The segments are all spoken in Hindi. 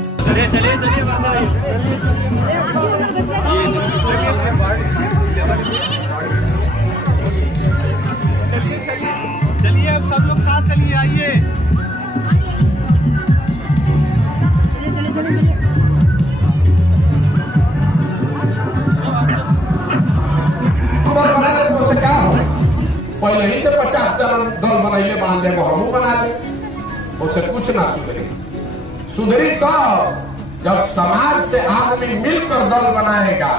चलिए चलिए चलिए चलिए अब सब लोग साथ चलिए, आइए। पहले ही से 50 दल बनैले बांध दे, हमू बना ले, उससे कुछ ना सुधरी। सुधरी तो जब समाज से आदमी मिलकर दल बनाएगा,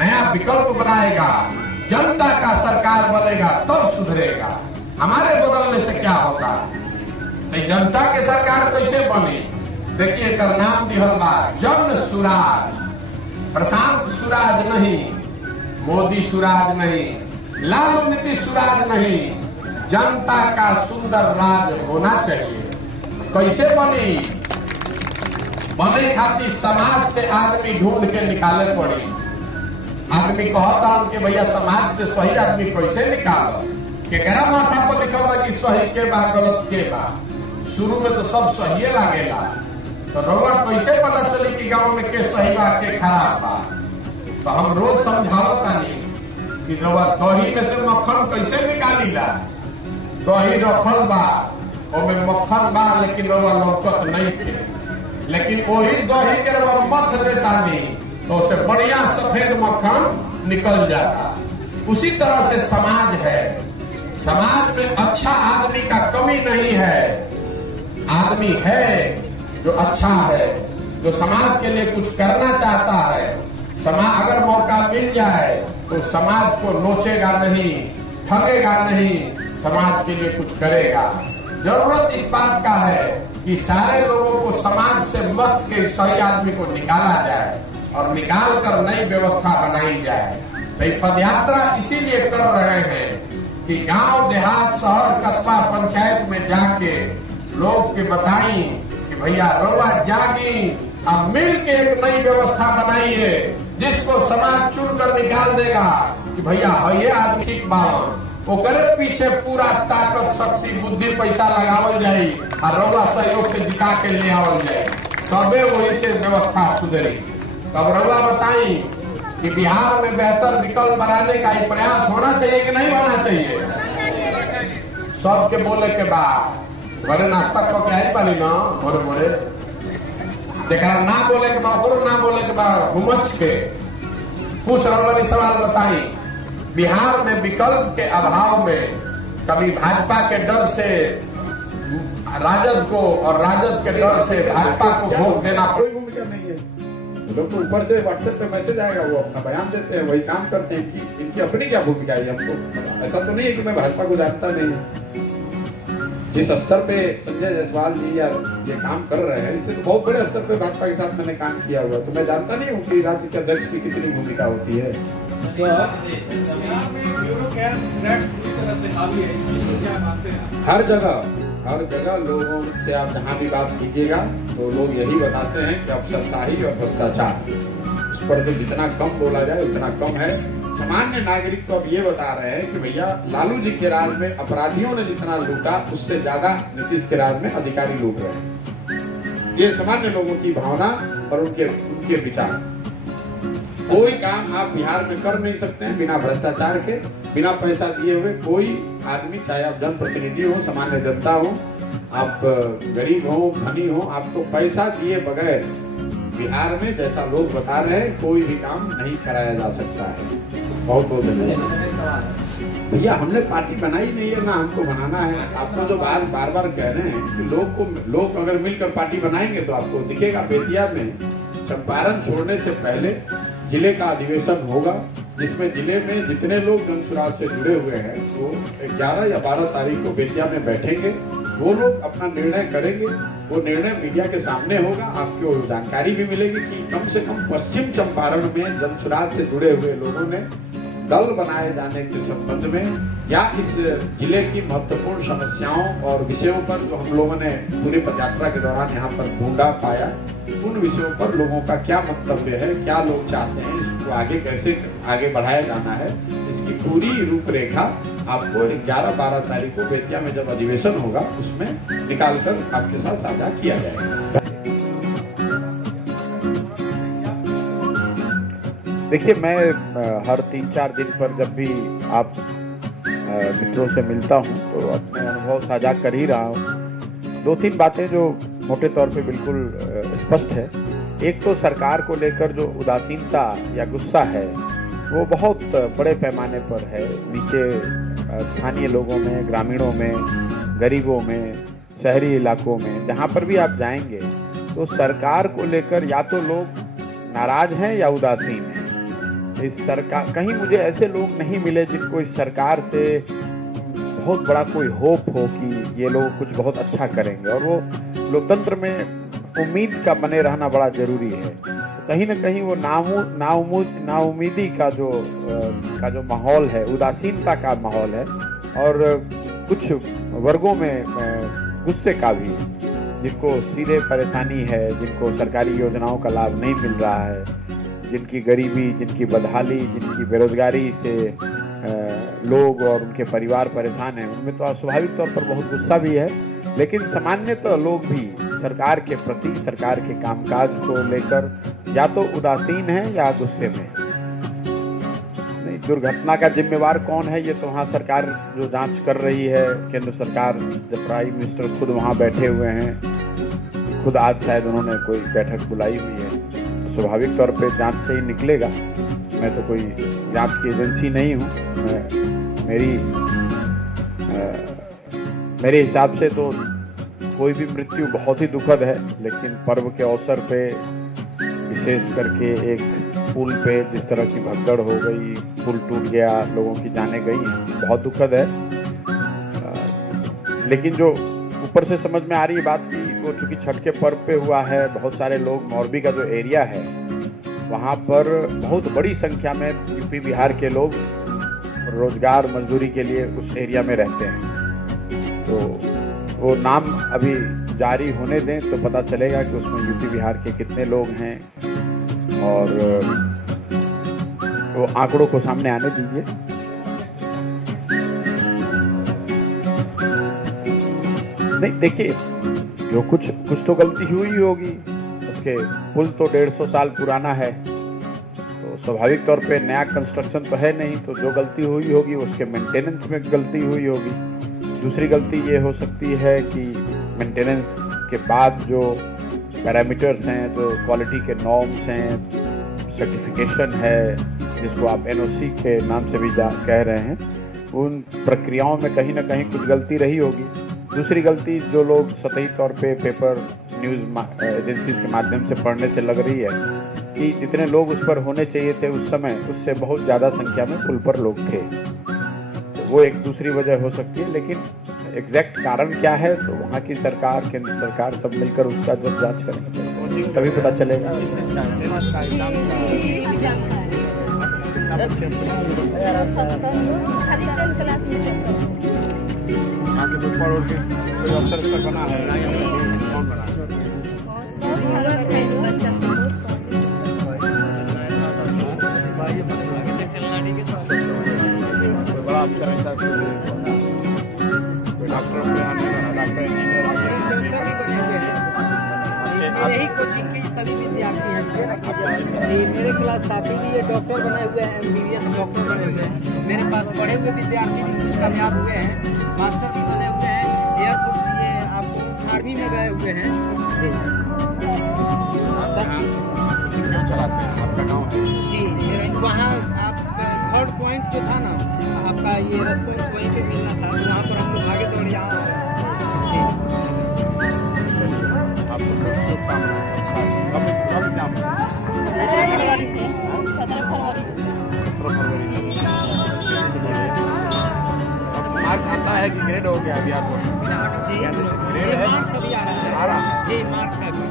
नया विकल्प बनाएगा, जनता का सरकार बनेगा, तब सुधरेगा। हमारे बदलने से क्या होता है? जनता के सरकार कैसे बनी? देखिए कर नाम दिहल बा जन सुराज। प्रशांत सुराज नहीं, मोदी सुराज नहीं, लालू नीतीश सुराज नहीं, जनता का सुंदर राज होना चाहिए। कैसे बनी? बने खातिर समाज से आदमी ढूंढ के निकाले पड़ी। आदमी कहता कि भैया समाज से सही आदमी कैसे निकालो? केकरा माथा पर लिखल बा कि सही के बा गलत के बा? शुरू में तो सब सही लागेला, तो रउआ कैसे पता चली कि गांव में के सही बा के खराब बा? तो हम रोज समझावतानी कि रउआ दही में से मक्खन कैसे निकालीला? दही रखल बा, ओमे मक्खन बा, लेकिन रउआ लौकत नहीं थे। लेकिन वही दही के रउआ मथ देता नहीं तो उससे बढ़िया सफेद मक्खन निकल जाता। उसी तरह से समाज है। समाज में अच्छा आदमी का कमी नहीं है। आदमी है जो अच्छा है, जो समाज के लिए कुछ करना चाहता है। समाज अगर मौका मिल जाए तो समाज को नोचेगा नहीं, ठगेगा नहीं, समाज के लिए कुछ करेगा। जरूरत इस बात का है कि सारे लोगों को समाज से मत के सही आदमी को निकाला जाए और निकाल कर नई व्यवस्था बनाई जाए। तो ये पदयात्रा इसीलिए कर रहे हैं कि गांव देहात शहर कस्बा पंचायत में जाके लोग के बताई कि भैया रउआ जागी, अब मिल के एक नई व्यवस्था बनाइए जिसको समाज चुनकर निकाल देगा कि भैया ये आदमी ठीक बावन, ओकरे पीछे पूरा ताकत शक्ति बुद्धि पैसा लगावल जाये और रउआ सहयोग से जिता के ले आवल जाये, तबे वही से व्यवस्था सुधरी। तब रउआ बताई कि बिहार में बेहतर विकल्प बनाने का एक प्रयास होना चाहिए कि नहीं होना चाहिए? सबके बोले के बाद घरे नाश्ता करके आई पानी ना भोरे भोरे, जरा ना बोले के बाद ना बोले के बाद घुमच के कुछ रउआ सवाल बताई। बिहार में विकल्प के अभाव में कभी भाजपा के डर से राजद को और राजद के डर से भाजपा को वोट देना कोई भूमिका नहीं है। लोग तो ऊपर से व्हाट्सएप पे मैसेज आएगा, वो अपना बयान देते हैं, वही काम करते हैं कि इनकी अपनी क्या भूमिका है। हमको ऐसा तो नहीं है कि मैं भाजपा को जानता नहीं। जिस स्तर पे संजय जायसवाल जी या ये काम कर रहे हैं, इससे तो बहुत बड़े स्तर पे भाजपा के साथ मैंने काम किया हुआ, तो मैं जानता नहीं हूँ कि राज्य के अध्यक्ष की कितनी भूमिका होती है। हर जगह लोगों से आप जहाँ भी बात कीजिएगा तो लोग यही बताते हैं कि अफसरशाही और भ्रष्टाचार, उस पर तो जितना कम बोला जाए उतना कम है। सामान्य नागरिक तो अब ये बता रहे हैं कि भैया लालू जी के राज में अपराधियों ने जितना लूटा उससे ज्यादा नीतीश के राज में अधिकारी लूट रहे हैं। ये सामान्य लोगों की भावना और उनके विचार। कोई काम आप बिहार में कर नहीं सकते हैं बिना भ्रष्टाचार के, बिना पैसा दिए हुए। कोई आदमी, चाहे आप जनप्रतिनिधि हो, सामान्य जनता हो, आप गरीब हो, धनी हो, आपको पैसा दिए बगैर बिहार में जैसा लोग बता रहे हैं कोई भी काम नहीं कराया जा सकता है। बहुत बहुत धन्यवाद। भैया हमने पार्टी बनाई नहीं है, ना हमको बनाना है। आपको जो बार बार कह रहे हैं कि लोग अगर मिलकर पार्टी बनाएंगे तो आपको दिखेगा। बेतिया में चंपारण छोड़ने से पहले जिले का अधिवेशन होगा, जिसमें जिले में जितने लोग जनसुराज से जुड़े हुए हैं वो 11 या 12 तारीख को बेतिया में बैठेंगे। वो लोग अपना निर्णय करेंगे, वो निर्णय मीडिया के सामने होगा। आपको जानकारी भी मिलेगी कि कम से कम पश्चिम चंपारण में जनसुराज से जुड़े हुए लोगों ने दल बनाए जाने के संबंध में या इस जिले की महत्वपूर्ण समस्याओं और विषयों पर जो हम लोगों ने पूरी पदयात्रा के दौरान यहाँ पर ढूंढा पाया, उन विषयों पर लोगों का क्या मंतव्य है, क्या लोग चाहते हैं, इसको आगे कैसे आगे बढ़ाया जाना है, इसकी पूरी रूपरेखा आपको 11-12 तारीख को बेतिया में जब अधिवेशन होगा उसमें निकालकर आपके साथ साझा किया जाएगा। देखिए, मैं हर 3-4 दिन पर जब भी आप मित्रों से मिलता हूँ तो अपने अनुभव साझा कर ही रहा हूँ। 2-3 बातें जो मोटे तौर पे बिल्कुल स्पष्ट है। एक तो सरकार को लेकर जो उदासीनता या गुस्सा है वो बहुत बड़े पैमाने पर है। नीचे स्थानीय लोगों में, ग्रामीणों में, गरीबों में, शहरी इलाकों में, जहाँ पर भी आप जाएंगे तो सरकार को लेकर या तो लोग नाराज हैं या उदासीन हैं। इस सरकार, कहीं मुझे ऐसे लोग नहीं मिले जिनको इस सरकार से बहुत बड़ा कोई होप हो कि ये लोग कुछ बहुत अच्छा करेंगे। और वो लोकतंत्र में उम्मीद का बने रहना बड़ा जरूरी है। कहीं ना कहीं वो नाउमीदी का जो माहौल है, उदासीनता का माहौल है, और कुछ वर्गों में गुस्से का भी, जिनको सीधे परेशानी है, जिनको सरकारी योजनाओं का लाभ नहीं मिल रहा है, जिनकी गरीबी, जिनकी बदहाली, जिनकी बेरोजगारी से लोग और उनके परिवार परेशान हैं, उनमें तो स्वाभाविक तौर पर बहुत गुस्सा भी है। लेकिन सामान्यतः लोग भी सरकार के प्रति, सरकार के कामकाज को लेकर या तो उदासीन हैं या गुस्से में। नहीं, दुर्घटना का जिम्मेवार कौन है ये तो वहाँ सरकार जो जांच कर रही है, केंद्र सरकार, जब प्राइम मिनिस्टर खुद वहाँ बैठे हुए हैं, खुद आज शायद उन्होंने कोई बैठक बुलाई हुई है, तो स्वाभाविक तौर पे जांच से ही निकलेगा। मैं तो कोई जांच की एजेंसी नहीं हूँ। मेरे हिसाब से तो कोई भी मृत्यु बहुत ही दुखद है, लेकिन पर्व के अवसर पे, विशेष करके एक पुल पे जिस तरह की भगदड़ हो गई, पुल टूट गया, लोगों की जानें गई, बहुत दुखद है। लेकिन जो ऊपर से समझ में आ रही बात की, वो चूंकि छठ के पर्व पे हुआ है, बहुत सारे लोग, मोरबी का जो एरिया है वहाँ पर बहुत बड़ी संख्या में यूपी बिहार के लोग रोजगार मजदूरी के लिए उस एरिया में रहते हैं। तो वो नाम अभी जारी होने दें तो पता चलेगा कि उसमें यूपी बिहार के कितने लोग हैं, और वो आंकड़ों को सामने आने दीजिए। नहीं, देखिए, जो कुछ तो गलती हुई होगी। उसके पुल तो 150 साल पुराना है, तो स्वाभाविक तौर पे नया कंस्ट्रक्शन तो है नहीं, तो जो गलती हुई होगी उसके मेंटेनेंस में गलती हुई होगी। दूसरी गलती ये हो सकती है कि मेंटेनेंस के बाद जो पैरामीटर्स हैं, जो क्वालिटी के नॉर्म्स हैं, सर्टिफिकेशन है, जिसको आप एनओसी के नाम से भी कह रहे हैं, उन प्रक्रियाओं में कहीं ना कहीं कुछ गलती रही होगी। दूसरी गलती जो लोग सतही तौर पे पेपर न्यूज़ एजेंसीज के माध्यम से पढ़ने से लग रही है कि जितने लोग उस पर होने चाहिए थे उस समय, उससे बहुत ज़्यादा संख्या में पुल पर लोग थे। तो वो एक दूसरी वजह हो सकती है, लेकिन एग्जैक्ट कारण क्या है तो वहाँ की सरकार, केंद्र सरकार सब मिलकर उसका जब जांच करेंगे तभी पता चलेगा। कोई अफसर इस पर बना है, कौन बना है? बड़ा अफसर ऐसा कोई डॉक्टर मेरे ही कोचिंग के सभी विद्यार्थी हैं जी। मेरे क्लास साथी भी ये डॉक्टर बने हुए हैं, MBBS डॉक्टर बने हुए हैं। मेरे पास पढ़े हुए विद्यार्थी भी कुछ कामयाब हुए हैं, मास्टर भी बने हुए हैं, एयरफोर्स ये आप आर्मी में गए हुए हैं जी। आपका गाँव है जी, मेरे वहाँ आप 3rd पॉइंट जो था ना आपका, ये रेस्पॉन्स वहीं पे मिलना था, तो वहाँ पर हम लोग भागे दौड़ यहाँ जी। आपको शुभकामनाएं। अच्छा, कब नाम है? 17 फरवरी। मार्क्स आता है कि ग्रेड हो गया अभी आपको? जी, मार्क्स अभी आ रहा है जी, मार्क्स अभी।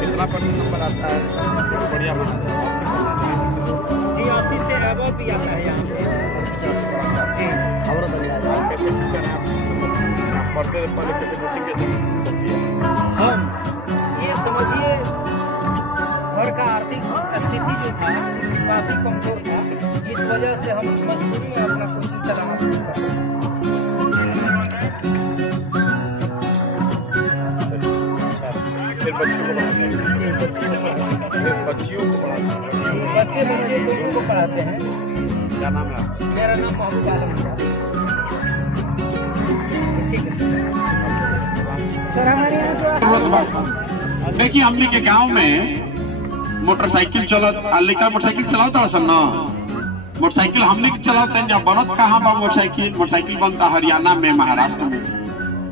कितना % नंबर आता है? बढ़िया बना जी, 80 से अबव भी आता है यहाँ पे जी। कैसे टीचर हैं आप? पढ़ते पहले कैसे कोचिंग कैसे? हम ये समझिए, घर का आर्थिक स्थिति जो था काफ़ी कमजोर था, जिस वजह से हम मजबूरी में अपना कोचिंग चलाना शुरू कर। फिर बच्चों को पढ़ाते हैं। जी, बच्चों को पढ़ाते हैं। फिर बच्चियों को पढ़ाते हैं। बच्चे दोनों को पढ़ाते हैं। क्या नाम है आपका? मेरा नाम महबूब आलम है। ठीक है सर, हमारे यहाँ जो देखिए हमने के गांव में मोटरसाइकिल चलत लेकर मोटरसाइकिल चलाता सन ना, मोटरसाइकिल हमने के चलाते हैं। जब बनत कहाँ बा मोटरसाइकिल बनता हरियाणा में, महाराष्ट्र में।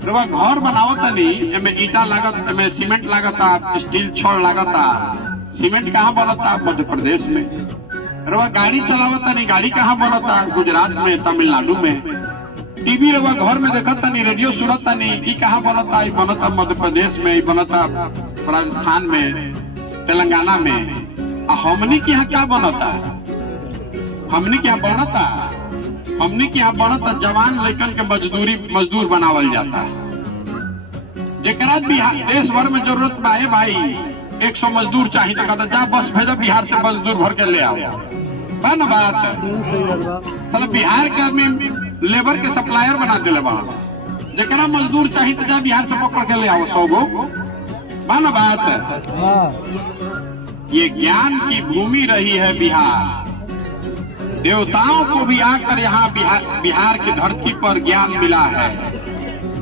रवा घर बनावता नहीं, एमे ईटा लागत, एमे सीमेंट लागता, स्टील छड़ लागता। सीमेंट कहाँ बनता? मध्य प्रदेश में। रवा गाड़ी चलावता नहीं, गाड़ी कहाँ बनता? गुजरात में, तमिलनाडु में। टीवी रवा घर में देखता नहीं, रेडियो सुनता नहीं, ई कहाँ बनता? ई बनता मध्य प्रदेश में, ई बनता राजस्थान में, तेलंगाना में। हमनी के यहाँ क्या बनता? हमनी के यहाँ बनता जवान लड़कन के मजदूर बनावल जाता। जेकरा बिहार देश भर में जरूरत बा है भाई, 100 मजदूर चाहिए तो कहता जा बस भेजा बिहार से मजदूर भर के ले आओ। बा ना बात? साला बिहार के आदमी लेबर के सप्लायर बना दिले बा। जेकरा मजदूर चाहिए तो जा बिहार से पकड़ के ले आओ 100 गो। बा ना बात? ये ज्ञान की भूमि रही है बिहार। देवताओं को भी आकर यहाँ बिहार की धरती पर ज्ञान मिला है।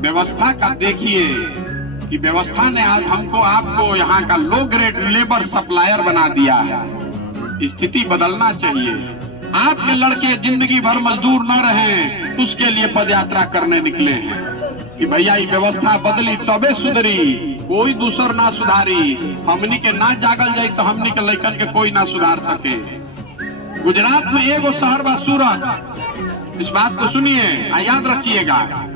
व्यवस्था का देखिए कि व्यवस्था ने आज हमको आपको यहाँ का लो ग्रेड लेबर सप्लायर बना दिया है। स्थिति बदलना चाहिए। आपके लड़के जिंदगी भर मजदूर न रहे, उसके लिए पदयात्रा करने निकले हैं कि भैया ये व्यवस्था बदली तबे सुधरी, कोई दूसर ना सुधारी। हमनी के ना जागल जाए तो हमनी के लड़कन के कोई ना सुधार सके। गुजरात में एगो शहर बा सूरत, इस बात को सुनिए, याद रखिएगा।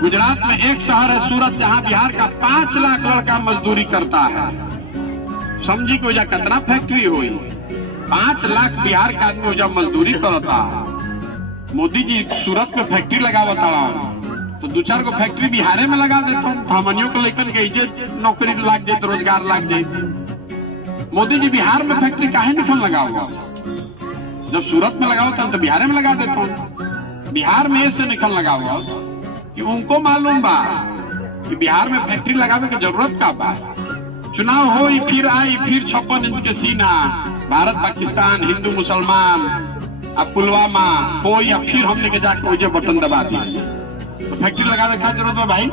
गुजरात में एक शहर है सूरत, जहां बिहार का 5 लाख लड़का मजदूरी करता है। समझी को जा कितना फैक्ट्री हुई? 5 लाख बिहार का आदमी जब मजदूरी करता। मोदी जी सूरत में फैक्ट्री लगावता तो 2-4 गो फैक्ट्री बिहारे में लगा देता, हमनियों को लेकर के नौकरी लाग जाए, रोजगार लाग जाए। मोदी जी बिहार में फैक्ट्री काहे निकल लगाओ? जब सूरत में लगाओ तो बिहार में लगा देता हूँ। बिहार में ऐसे निकल लगाओ कि उनको मालूम बा कि बिहार में फैक्ट्री लगाने की जरूरत का बा। चुनाव हो फिर आई, फिर 56 इंच के सीना, भारत पाकिस्तान, हिंदू मुसलमान, अब पुलवामा हो, या फिर हमने के जाके जो बटन दबा दिया। तो फैक्ट्री लगाने का जरूरत है भाई?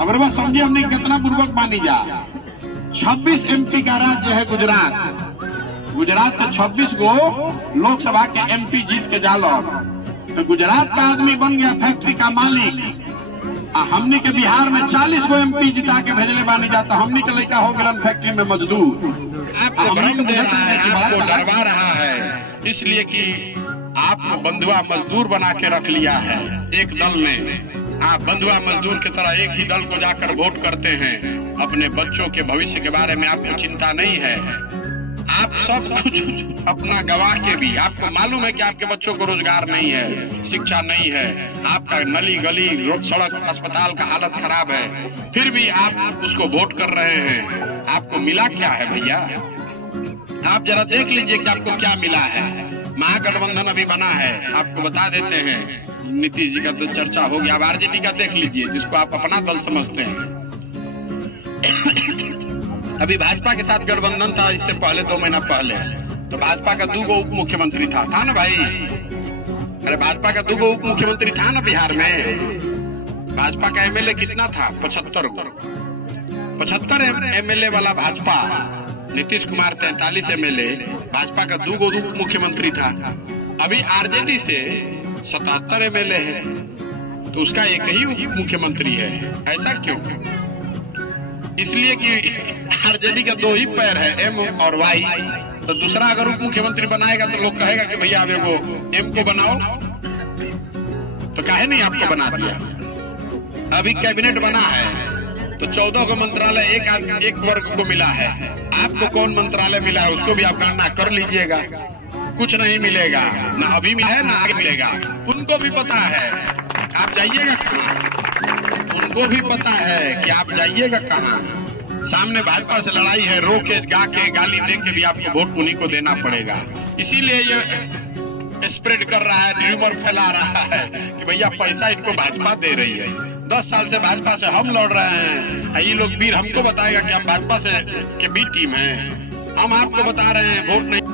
अब बस समझिए हमने कितना पूर्वक मानी जा। 26 MP का राज्य है गुजरात। गुजरात से 26 गो लोकसभा के MP जीत के जालो, तो गुजरात का आदमी बन गया फैक्ट्री का मालिक। हमने के बिहार में 40 गो MP जिता के भेजले बानी जाता, हमने के लड़का हो गए फैक्ट्री में मजदूर। आपको भ्रम दे रहा है, आपको डरवा रहा है, इसलिए कि आपको बंधुआ मजदूर बना के रख लिया है एक दल ने। आप बंधुआ मजदूर की तरह एक ही दल को जाकर वोट करते हैं। अपने बच्चों के भविष्य के बारे में आपको चिंता नहीं है। आप सब कुछ अपना गवा के भी आपको मालूम है कि आपके बच्चों को रोजगार नहीं है, शिक्षा नहीं है, आपका नली गली सड़क अस्पताल का हालत खराब है, फिर भी आप उसको वोट कर रहे हैं। आपको मिला क्या है भैया? आप जरा देख लीजिए कि आपको क्या मिला है। महागठबंधन अभी बना है, आपको बता देते हैं। नीतीश जी का तो चर्चा हो गया, अब आरजेडी का देख लीजिए, जिसको आप अपना दल समझते हैं। अभी भाजपा के साथ गठबंधन था इससे पहले 2 महीना पहले, तो भाजपा का 2 गो उप मुख्यमंत्री था ना भाई? अरे भाजपा का 2 गो उप मुख्यमंत्री था ना बिहार में। भाजपा का MLA कितना था? 75 गो। 75 MLA वाला भाजपा, नीतीश कुमार 43 MLA, भाजपा का 2 गो उप मुख्यमंत्री था। अभी आरजेडी से 77 MLA है, तो उसका एक ही उप मुख्यमंत्री है। ऐसा क्यों? इसलिए कि आरजेडी का 2 ही पैर है, M और Y। तो दूसरा अगर उप मुख्यमंत्री बनाएगा तो लोग कहेगा कि भैया आप एगो M को बनाओ, तो काहे नहीं आपको बना दिया? अभी कैबिनेट बना है तो 14 को मंत्रालय एक वर्ग को मिला है। आपको कौन मंत्रालय मिला है उसको भी आप गणना कर लीजिएगा। कुछ नहीं मिलेगा, ना अभी मिला है ना आगे मिलेगा। उनको भी पता है आप जाइएगा कहाँ, उनको भी पता है कि आप जाइएगा कहाँ। सामने भाजपा से लड़ाई है, रो के गा के गाली दे के भी आपको वोट उन्हीं को देना पड़ेगा। इसीलिए ये स्प्रेड कर रहा है, र्यूमर फैला रहा है कि भैया पैसा इनको भाजपा दे रही है। 10 साल से भाजपा से हम लड़ रहे हैं, ये लोग वीर हमको बताएगा कि हम भाजपा से के बी टीम हैं। हम आपको बता रहे हैं वोट नहीं